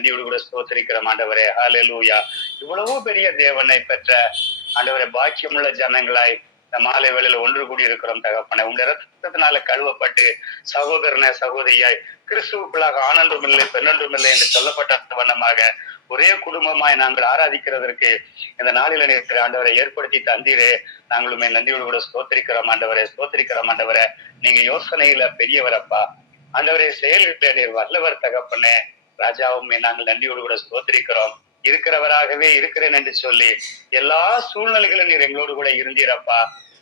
நன்றியோடு கூட ஸ்தோத்திரிக்கிறோம் ஆண்டவரே. ஹல்லேலூயா. இவ்வளவு பெரிய தேவனை பெற்ற ஆண்டவரே, பாக்கியமுள்ள ஜனங்களாய் இந்த மாலை வேளையில ஒன்று கூடி இருக்கிறோம் தகப்பனே. உங்க ரத்தத்தினால கழுவப்பட்டு சகோதரன சகோதரியாய் கிறிஸ்துவுக்குள்ளாக ஆனந்தும் இல்லை பெண்ணொன்றும் இல்லை என்று சொல்லப்பட்ட வண்ணமாக ஒரே குடும்பமாய் நாங்கள் ஆராதிக்கிறதற்கு இந்த நாளில இருக்கிற ஆண்டவரை ஏற்படுத்தி தந்தீரே. நாங்களுமே நன்றியோடு கூட ஸ்தோத்திரிக்கிறோம் ஆண்டவரே, ஸ்தோத்திரிக்கிறோம் ஆண்டவரே. நீங்க யோசனையில பெரியவரப்பா ஆண்டவரே, செயல்கிட்ட நீர் வல்லவர் தகப்பனே. ராஜாவுமே நாங்கள் நன்றியோடு கூட ஸ்தோத்திரிக்கிறோம். இருக்கிறவராகவே இருக்கிறேன் என்று சொல்லி எல்லா சூழ்நிலைகளும் நீர் எங்களோடு கூட இருந்தீரப்பா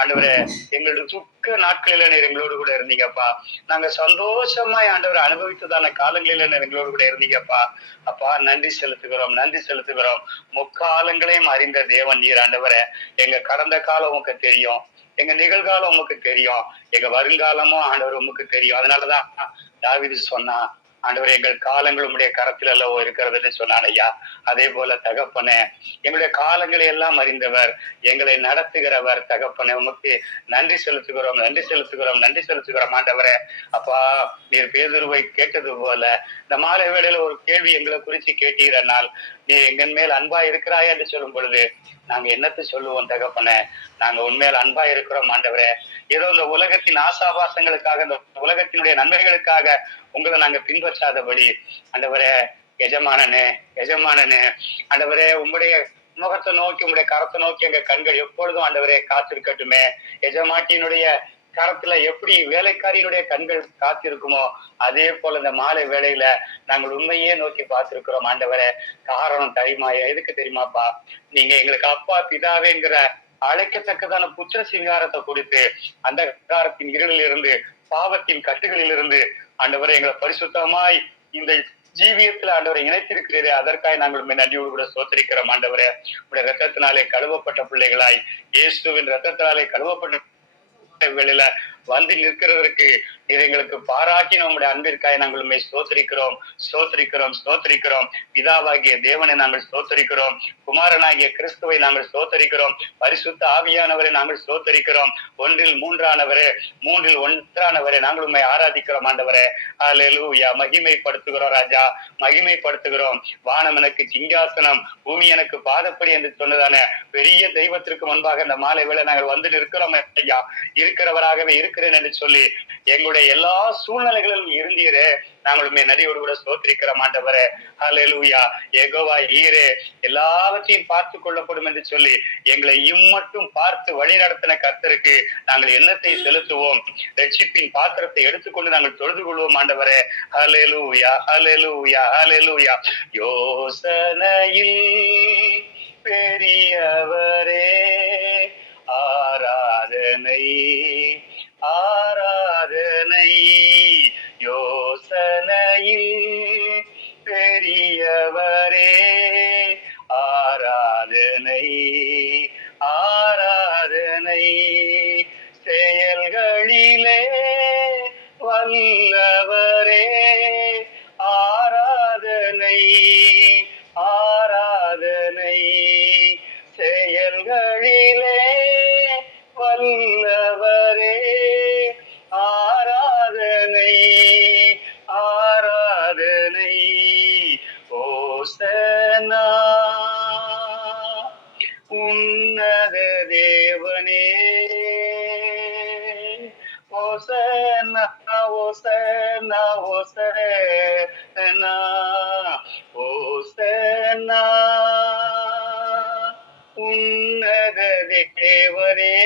ஆண்டவரே. எங்களுடைய துக்க நாட்களில நீர் எங்களோடு கூட இருந்தீங்கப்பா. நாங்க சந்தோஷமாய் ஆண்டவரை அனுபவித்ததான காலங்களில நீர் எங்களோடு கூட இருந்தீங்கப்பா. அப்பா நன்றி செலுத்துகிறோம், நன்றி செலுத்துகிறோம். முக்காலங்களையும் அறிந்த தேவன் நீர் ஆண்டவரே. எங்க கடந்த காலம் உமக்கு தெரியும், எங்க நிகழ்காலம் உமக்கு தெரியும், எங்க வருங்காலமும் ஆண்டவர் உமக்கு தெரியும். அதனாலதான் தாவீது சொன்னா, ஆண்டவர் எங்கள் காலங்கள் உம்முடைய கரத்தில் அல்லவோ இருக்கிறதுன்னு சொன்னான் ஐயா. அதே போல தகப்பனே, எங்களுடைய காலங்களை எல்லாம் அறிந்தவர், எங்களை நடத்துகிறவர் தகப்பனே. உமக்கு நன்றி செலுத்துகிறோம், நன்றி செலுத்துகிறோம், நன்றி செலுத்துகிறோம் ஆண்டவரே. அப்பா நீர் பேதுருவை கேட்டது போல இந்த மாலை வேளையில ஒரு கேள்வி எங்களை குறிச்சு கேட்டீரனால், நீ எங்கள் மேல் அன்பா இருக்கிறாயா என்று சொல்லும் பொழுது நாங்க என்னத்தை சொல்லுவோம் தகப்பனே? நாங்க உண்மையில அன்பா இருக்கிறோம் ஆண்டவரே. ஏதோ இந்த உலகத்தின் ஆசாபாசங்களுக்காக, இந்த உலகத்தினுடைய நன்மைகளுக்காக உங்களை நாங்க பின்பற்றாதபடி ஆண்டவரே, எஜமானனே எஜமானனே ஆண்டவரே, உம்முடைய முகத்தை நோக்கி உம்முடைய கரத்தை நோக்கி எங்க கண்கள் எப்பொழுதும் ஆண்டவரே காத்திருக்கட்டுமே. எஜமாட்டியினுடைய கரத்துல எப்படி வேலைக்காரியினுடைய கண்கள் காத்திருக்குமோ அதே போல இந்த மாலை வேளையில நாங்கள் உண்மையே நோக்கி பார்த்திருக்கிறோம் ஆண்டவரே. காரணம் தெரியுமா? எதுக்கு தெரியுமாப்பா? நீங்க எங்களுக்கு அப்பா பிதாவேங்கிற அழைக்கத்தக்கதான புத்திர சிங்காரத்தை கொடுத்து அந்த காரத்தின் இருளில் இருந்து, பாவத்தின் கட்டுகளில் இருந்து ஆண்டவரை எங்களை பரிசுத்தமாய் இந்த ஜீவியத்துல ஆண்டவரை இணைத்திருக்கிறீரே. அதற்காக நாங்கள் நன்றியோடு கூட ஸ்தோத்திரிக்கிறோம் ஆண்டவரே. உடைய ரத்தத்தினாலே கழுவப்பட்ட பிள்ளைகளாய், இயேசுவின் ரத்தத்தினாலே கழுவப்பட்ட வேளையில வந்து நிற்கிறதற்கு நீர் எங்களுக்கு பாராட்டி நம்முடைய அன்பிற்காக நாங்கள் உண்மை ஸ்தோத்திரிக்கிறோம், ஸ்தோத்திரிக்கிறோம், ஸ்தோத்திரிக்கிறோம். பிதாவாகிய தேவனை நாங்கள் ஸ்தோத்திரிக்கிறோம், குமாரனாகிய கிறிஸ்துவை நாங்கள் ஸ்தோத்திரிக்கிறோம், பரிசுத்த ஆவியானவரை நாங்கள் ஸ்தோத்திரிக்கிறோம். ஒன்றில் மூன்றானவரே, மூன்றில் ஒன்றானவரே நாங்கள் உண்மை ஆராதிக்கிறோம் ஆண்டவரே. ஹல்லேலூயா. மகிமைப்படுத்துகிறோம் ராஜா, மகிமைப்படுத்துகிறோம். வானம் எனக்கு சிங்காசனம், பூமி எனக்கு பாதப்படி என்று சொன்னதான பெரிய தெய்வத்திற்கு முன்பாக இந்த மாலை வேளை நாங்கள் வந்து நிற்கிறோம் ஐயா. இருக்கிறவராகவே இருக்கிறேன் என்று சொல்லி எங்களுடைய எல்லா சூழ்நிலைகளிலும் இருந்தீரே. நாங்களுமே நதியோடு கூட ஸ்தோத்திரிக்கிறோம் ஆண்டவரே. ஹல்லேலூயா. யெகோவா ஈரே, எல்லாவற்றையும் பார்த்து கொள்ளப்படும் என்று சொல்லி எங்களை இம்மட்டும் பார்த்து வழி நடத்தின கர்த்தருக்கு நாங்கள் எண்ணத்தை செலுத்துவோம். ரட்சிப்பின் பாத்திரத்தை எடுத்துக்கொண்டு நாங்கள் தொழுது கொள்வோம் ஆண்டவரே. ஹல்லேலூயா, ஹல்லேலூயா, ஹல்லேலூயா. யோசனையில் பெரியவரே, ஆராதனை ஆராதனை. யோசனையில் பெரியவரே, ஆராதனை ஆராதனை. செயல்களிலே வல்லவரே, ஆராதனை ஆராதனை. செயல்களிலே வல்லவரே, ஆராதனை ஆராதனை. ஓசனா உன்னத தேவனே, ஓசனா ஓசனா ஓசனா ஓசனா. உன்னத தேவனே,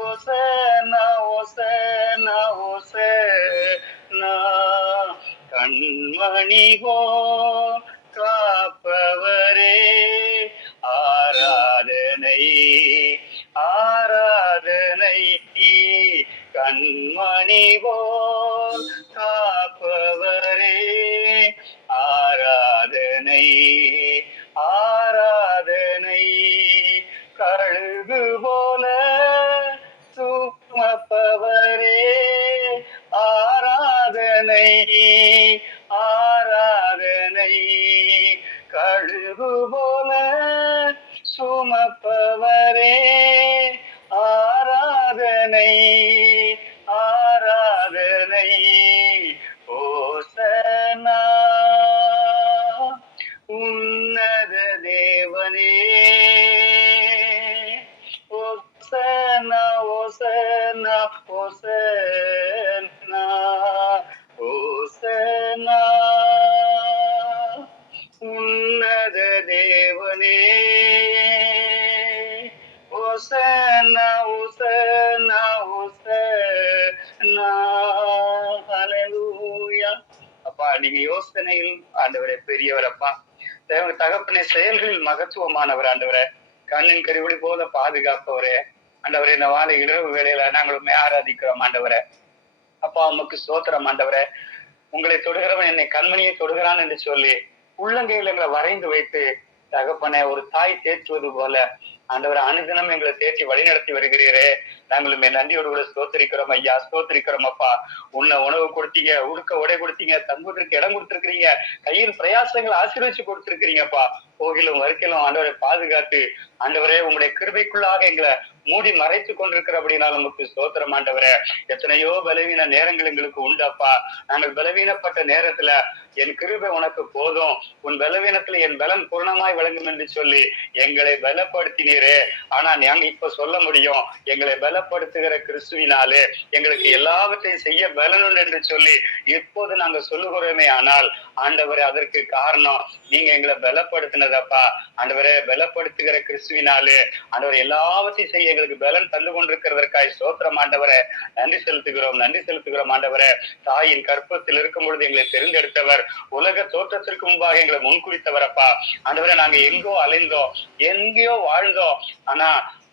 ஓசனா ஓசனா ஓசனா. கண்மணி போல் காப்பவரே, ஆராதனை ஆராதனை. கண்மணி போல் காப்பவரே, ஆராதனை ஆராதனை. கழுகு போல சுமப்பவரே, ஆராதனை ஆராதனை. கழுகு போல சுமப்பவரே, ஆராதனை ஆராதனை. ஓசனா ஓசன்னா உன்னத தேவனே, ஓசன்னா ஓசன்னா ஓசன்னா. ஹல்லேலூயா. அப்பா, நீங்க யோசனையில் ஆண்டவரே பெரியவரப்பா. தகப்பனே, செயல்களில் மகத்துவமானவர் ஆண்டவரே. கண்ணின் கருவிழி போல பாதுகாப்பவரே ஆண்டவரே. இந்த வாழை இரவு வேளையில நாங்களுமே ஆராதிக்கிறோம் ஆண்டவரே. அப்பா, உமக்கு ஸ்தோத்திரம் ஆண்டவரே. உங்களை தொடுகிறவன் என்னை கண்மணியை தொடுகிறான் என்று சொல்லி உள்ளங்கையில் எங்களை வரைந்து வைத்து தகப்பனை ஒரு தாய் தேற்றுவது போல ஆண்டவர் அனுதினம் எங்களை தேற்றி வழிநடத்தி வருகிறீரே. நாங்களுமே நன்றியோடு கூட ஸ்தோத்திரிக்கிறோம் ஐயா, ஸ்தோத்திரிக்கிறோம் அப்பா. உன்ன உணவு கொடுத்தீங்க, உடுக்க உடை கொடுத்தீங்க, தங்குவதற்கு இடம் கொடுத்திருக்கிறீங்க, கையில் பிரயாசங்களை ஆசீர்வதிச்சு கொடுத்திருக்கிறீங்கப்பா. போகிலும் வரைக்கிலும் ஆண்டவரை பாதுகாத்து ஆண்டவரே உங்களுடைய கிருபைக்குள்ளாக எங்களை மூடி மறைத்து கொண்டிருக்கிறபடினால் நமக்கு ஸ்தோத்திரம் ஆண்டவரே. எத்தனையோ பலவீன நேரங்கள் எங்களுக்கு உண்டப்பா. நாங்கள் பலவீனப்பட்ட நேரத்துல என் கிருபை உனக்கு போதும், உன் பலவீனத்துல என் பலன் பூர்ணமாய் விளங்கும் என்று சொல்லி எங்களை பலப்படுத்தினீரே. ஆனா நாங்க இப்ப சொல்ல முடியும், எங்களை பலப்படுத்துகிற கிறிஸ்துவினாலே எங்களுக்கு எல்லாவற்றையும் செய்ய பலனுண்டு என்று சொல்லி இப்போது நாங்க சொல்லுகிறோமே. ஆனால் ஆண்டவரே, அதற்கு காரணம் நீங்க எங்களை பலப்படுத்தினதப்பா. ஆண்டவரே, பலப்படுத்துகிற கிறிஸ்துவினாலே ஆண்டவர் எல்லாவற்றையும் செய்ய எங்களுக்கு பலன் தந்து கொண்டிருக்கிறதற்காய் ஸ்தோத்திரம் ஆண்டவரே. நன்றி செலுத்துகிறோம், நன்றி செலுத்துகிறோம் ஆண்டவரே. தாயின் கற்பத்தில் இருக்கும் பொழுது எங்களை தெரிந்தெடுத்தவர், உலக தோற்றத்திற்கு முன்பாக எங்களை முன்குறித்தவரப்பா. ஆண்டவரே, நாங்க எங்கோ அலைந்தோம், எங்கேயோ வாழ்ந்தோம். ஆனா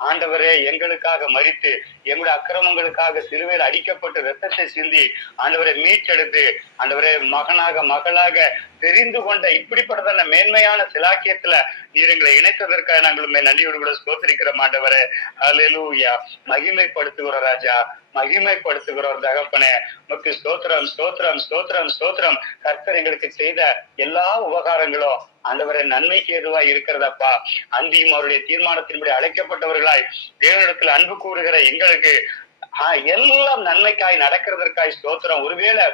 ஆண்டவரே, எங்களுக்காக மரித்து எங்களுடைய அக்கிரமங்களுக்காக சிலுவையில் அடிக்கப்பட்டு ரத்தத்தை சிந்தி ஆண்டவரை மீட்டெடுத்து ஆண்டவரே மகனாக மகளாக தெரிந்து கொண்ட இப்படிப்பட்ட மேன்மையான சிலாக்கியத்துல நீர் எங்களை இணைத்ததற்காக நாங்களுமே நன்றியோடு கூட ஸ்தோத்திரிக்கிறோம் ஆண்டவரே. ஹல்லேலூயா. மகிமைப்படுத்துகிறோம் ராஜா, மகிமைப்படுத்துகிறோம் தகப்பனே. உமக்கு ஸ்தோத்திரம், ஸ்தோத்திரம், ஸ்தோத்திரம், ஸ்தோத்திரம். கர்த்தர் எங்களுக்கு செய்த எல்லா உபகாரங்களும் ஆண்டவரை நன்மைக்கு எதுவாய் இருக்கிறதப்பா. அன்பியும் அவருடைய தீர்மானத்தின்படி அழைக்கப்பட்டவர்களாய் தேவனிடத்தில் அன்பு கூறுகிற எங்களுக்கு எல்லாம் நன்மைக்காய் நடக்கிறதற்காய் ஸ்தோத்திரம். ஒருவேளை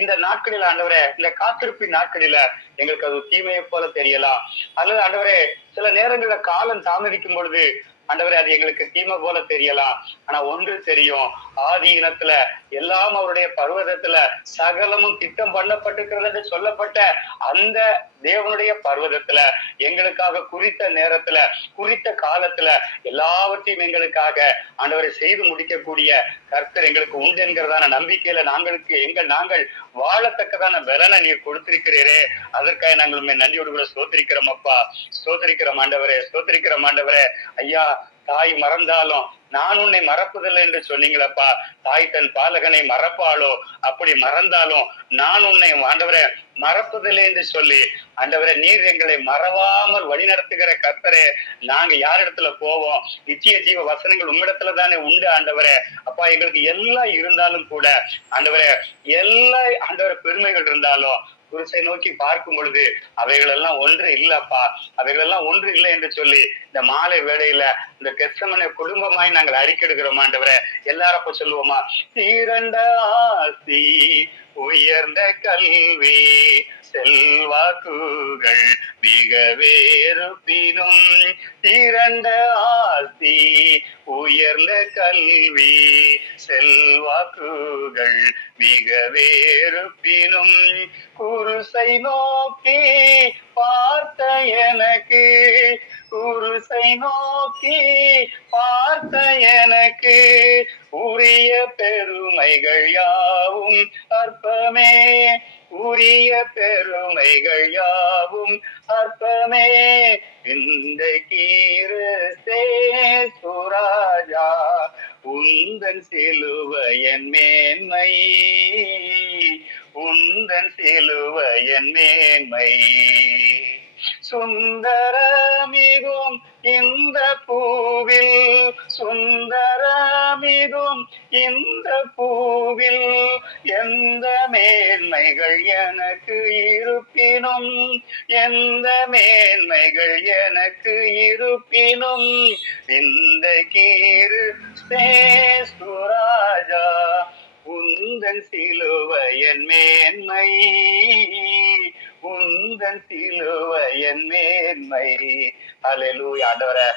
இந்த நாட்களில் ஆண்டவரே, இந்த காத்திருப்பின் நாட்களில எங்களுக்கு அது தீமையை போல தெரியலாம், அல்லது ஆண்டவரே சில நேரங்களில் காலம் தாமதிக்கும் பொழுது ஆண்டவரே அது எங்களுக்கு தீமை போல தெரியலாம். ஆனா ஒன்று தெரியும், ஆதி இனத்துல எல்லாம் அவருடைய பர்வதத்துல சகலமும் திட்டம் பண்ணப்பட்டிருக்கிறது என்று சொல்லப்பட்ட அந்த தேவனுடைய பர்வதத்துல எங்களுக்காக குறித்த நேரத்துல குறித்த காலத்துல எல்லாவற்றையும் எங்களுக்காக ஆண்டவரை செய்து முடிக்கக்கூடிய கர்த்தர் எங்களுக்கு உண்டு என்கிறதான நம்பிக்கையில நாங்கள் வாழத்தக்கதான பலனை நீர் கொடுத்திருக்கிறீரே. அதற்காக நாங்கள் நன்றியோடு கூட ஸ்தோத்திரிக்கிறோம் அப்பா, ஸ்தோத்திரிக்கிறோம் ஆண்டவரே, ஸ்தோத்திரிக்கிறோம் ஆண்டவரே. ஐயா, தாய் மறந்தாலும் நான் உன்னை மறப்பதில்லை என்று சொன்னீங்களப்பா. தாய் தன் பாலகனை மறப்பாளோ, அப்படி மறந்தாலும் நான் உன்னை ஆண்டவரை மறப்பதில்லை என்று சொல்லி ஆண்டவரை நீர் எங்களை மறவாமல் வழி நடத்துகிற கர்த்தரே. நாங்க யார் இடத்துல போவோம்? நித்திய ஜீவ வசனங்கள் உம்மிடத்துல தானே உண்டு ஆண்டவரே. அப்பா, எங்களுக்கு எல்லாம் இருந்தாலும் கூட ஆண்டவரே, எல்லா ஆண்டவரை பெருமைகள் இருந்தாலும் குருசை நோக்கி பார்க்கும் பொழுது அவைகள் எல்லாம் ஒன்று இல்லப்பா, அவைகள் எல்லாம் ஒன்று இல்லை என்று சொல்லி இந்த மாலை வேளையில இந்த கெத்செமனே குடும்பமாய் நாங்கள் அறிக்கையிடுகிறோம் ஆண்டவரே. எல்லாரும் அப்ப சொல்லுவோமா? தீரண்ட ஆசி, உயர்ந்த கல்வி, செல்வாக்குகள் மிக வேறுபினும், தீரண்ட ஆசி, உயர்ந்த கல்வி, செல்வாக்குகள் மிக வேறுபினும், குருசை நோக்கி பார்த்த எனக்கு, குருசை நோக்கி பார்த்த எனக்கு உரிய பெருமைகள் யாவும் அற்பமே, உரிய பெருமைகள் யாவும் அற்பமே. இந்த கிறிஸ்தே சுராஜா, உந்தன் சிலுவையன் மேன்மை, உந்தன் சிலுவையன் மேன்மை. சுந்தரமிகும் இந்த பூவில், சுந்தரமிகும் இந்த பூவில் எந்த மேன்மைகள் எனக்கு இருப்பினும், எந்த மேன்மைகள் எனக்கு இருப்பினும், இந்த கிறிஸ்தே சுராஜா, உந்தன் சிலுவையன் மேன்மை, உந்தன் சிலுவையன் மேன்மை. ஹல்லேலூயா. ஆண்டவரே,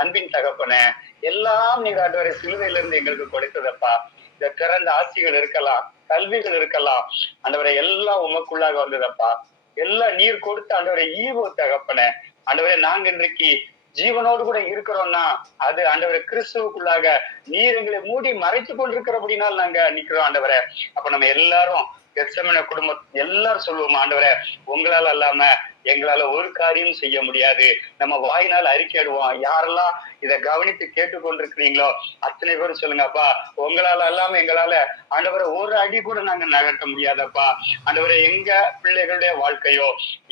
அன்பின் தகப்பனே, எல்லாம் நீங்க ஆண்டவரே சிலுவையிலிருந்து எங்களுக்கு கொடுத்ததப்பா. இந்த திறந்த ஆசிகள் இருக்கலாம், கல்விகள் இருக்கலாம். ஆண்டவரை எல்லாம் உமக்குள்ளாக வந்ததப்பா. எல்லாம் நீர் கொடுத்த ஆண்டவரை ஈவோ தகப்பனே. ஆண்டவரே நாங்க இன்றைக்கு ஜீவனோடு கூட இருக்கிறோம்னா அது ஆண்டவரை கிறிஸ்துவுக்குள்ளாக நீர் எங்களை மூடி மறைத்து கொண்டிருக்கிறபடினால் நாங்க நிக்கிறோம் ஆண்டவரே. அப்ப நம்ம எல்லாரும் கெத்செமனே குடும்பம் எல்லாரும் சொல்லுவோம், ஆண்டவரே உங்களால அல்லாம எங்களால ஒரு காரியம் செய்ய முடியாது. நம்ம வாயினால் அறிக்கையிடுவோம். யாரெல்லாம் இதை கவனித்து கேட்டுக்கொண்டிருக்கிறீங்களோ அத்தனை பேரும் சொல்லுங்கப்பா, உங்களால அல்லாம எங்களால ஆண்டவரை ஒரு அடி கூட நாங்க நகர்த்த முடியாதப்பா. ஆண்டவரை எங்க பிள்ளைகளுடைய வாழ்க்கையோ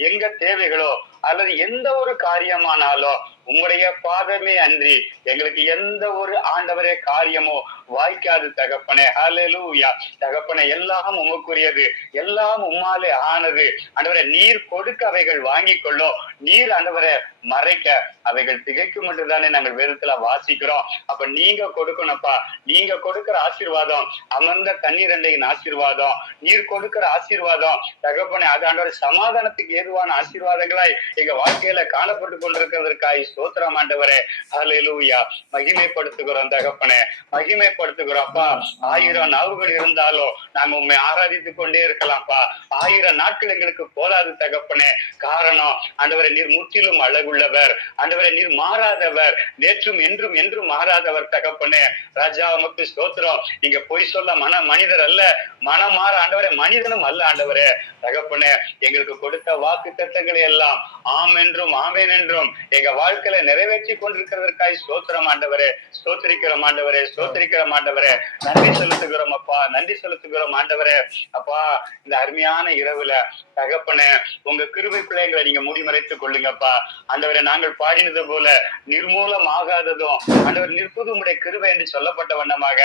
எங்க தேவைகளோ அல்லது எந்த ஒரு காரியமானாலும் உங்களுடைய பாதமே அன்றி எங்களுக்கு எந்த ஒரு ஆண்டவரே காரியமோ வாய்க்காது தகப்பனே. ஹல்லேலூயா. தகப்பனே எல்லாம் உமக்குரியது, எல்லாம் உம்மாலே ஆனது. ஆண்டவரே நீர் கொடுக்க அவைகள் வாங்கி கொள்ளும், நீர் ஆண்டவரை மறைக்க அவைகள் திகைக்கும் என்று தானே நாங்கள் வேதத்துல வாசிக்கிறோம். அப்ப நீங்க கொடுக்கணும்ப்பா. நீங்க கொடுக்கிற ஆசீர்வாதம் அமர்ந்த தண்ணீர் அண்டையின் ஆசீர்வாதம், நீர் கொடுக்கிற ஆசீர்வாதம் தகப்பனே அது ஆண்டவரை சமாதானத்துக்கு ஏதுவான ஆசீர்வாதங்களாய் எங்க வாழ்க்கையில காணப்பட்டு கொண்டிருக்கிறதற்காய் ஸ்தோத்திரம் ஆண்டவரே. ஹல்லேலூயா. மகிமைப்படுத்துகிறோம் தகப்பனே, மகிமைப்படுத்துகிறோம் அப்பா. 1000 நாவுகள் இருந்தாலும் நாங்க உண்மை ஆராதித்துக் கொண்டே இருக்கலாம்ப்பா. 1000 நாட்கள் எங்களுக்கு போதாது தகப்பனே. காரணம் ஆண்டவரை நீர் முற்றிலும் அழகுள்ளவர், ஆண்டவரை நீர் மாறாதவர், நேற்றும் என்றும் என்றும் மாறாதவர் தகப்பனே. ராஜா உமக்கு ஸ்தோத்திரம். நீங்க பொய் சொல்ல மனிதர் அல்ல, மனம் மாற ஆண்டவரே மனிதனும் அல்ல ஆண்டவரே. தகப்பனே எங்களுக்கு கொடுத்த வாக்கு தத்தங்களை எல்லாம் ஆம் என்றும் ஆமேன் என்றும் எங்க வாழ்க்கையில நிறைவேற்றி கொண்டிருக்கிறதற்காய் ஸ்தோத்திரம் ஆண்டவரே. ஸ்தோத்திரிக்கிறோம் ஆண்டவரே, ஸ்தோத்திரிக்கிறோம் ஆண்டவரே. நன்றி செலுத்துகிறோம் அப்பா, நன்றி செலுத்துகிறோம் ஆண்டவரே. அப்பா இந்த அருமையான இரவுல தகப்பனே உங்க கிருபைக்குள்ள எங்களை நீங்க மூடிமறைத்துக் கொள்ளுங்கப்பா. ஆண்டவரை நாங்கள் பாடினது போல நிர்மூலம் ஆகாததும் ஆண்டவர் நிற்பது உடைய கிருபை என்று சொல்லப்பட்ட வண்ணமாக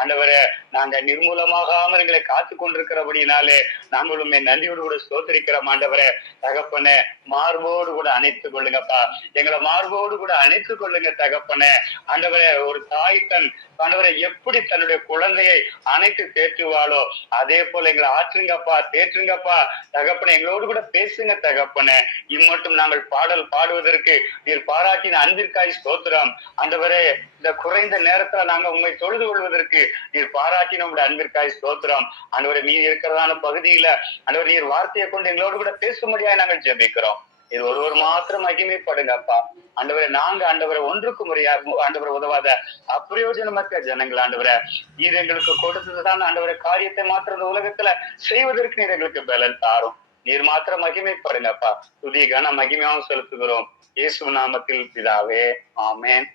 ஆண்டவரே நாங்க நிர்மூலமாகாமல் எங்களை காத்து கொண்டிருக்கிறபடினாலே நாங்களும் நன்றியோடு கூட ஸ்தோத்திரிக்கிறோம் ஆண்டவரே. தகப்பனே மார்போடு கூட அணைத்துக் கொள்ளுங்கப்பா, எங்களை மார்போடு கூட அணைத்துக் கொள்ளுங்க தகப்பனே. ஆண்டவரே ஒரு தாய் தன் ஆண்டவரை எப்படி தன்னுடைய குழந்தையை அணைத்து தேற்றுவாளோ அதே போல எங்களை ஆற்றுங்கப்பா, தேற்றுங்கப்பா தகப்பனே. எங்களோடு கூட பேசுங்க தகப்பனே. இம்மட்டும் நாங்கள் பாடல் பாடுவதற்கு நீர் பாராட்டின அன்பிற்காய் ஸ்தோத்திரம் ஆண்டவரே. இந்த குறைந்த நேரத்துல நாங்க உண்மை தொழுது கொள்வதற்கு நீர் பாராட்டின உங்களுடைய அன்பிற்காய் ஸ்தோத்திரம் ஆண்டவரை. நீர் இருக்கிறதான பகுதியில ஆண்டவர் நீர் வார்த்தையை கொண்டு எங்களோடு கூட பேசும்படியாக நாங்கள் ஜெபிக்கிறோம். இது ஒருவர் மாத்திரம் மகிமைப்படுங்க அப்பா. ஆண்டவரை நாங்க ஆண்டவரை ஒன்றுக்கு முறையா ஆண்டவரை உதவாத அப்பிரயோஜனமற்ற ஜனங்கள் ஆண்டவரை நீர் எங்களுக்கு கொடுத்ததுதான் ஆண்டவரை காரியத்தை மாத்திரம் இந்த உலகத்துல செய்வதற்கு நீர் எங்களுக்கு பலன் தாரும். நீர் மாத்திரம் மகிமைப்படுங்கப்பா. துதி கன மகிமையாகவும் செலுத்துகிறோம் இயேசு நாமத்தில் பிதாவே, ஆமேன்.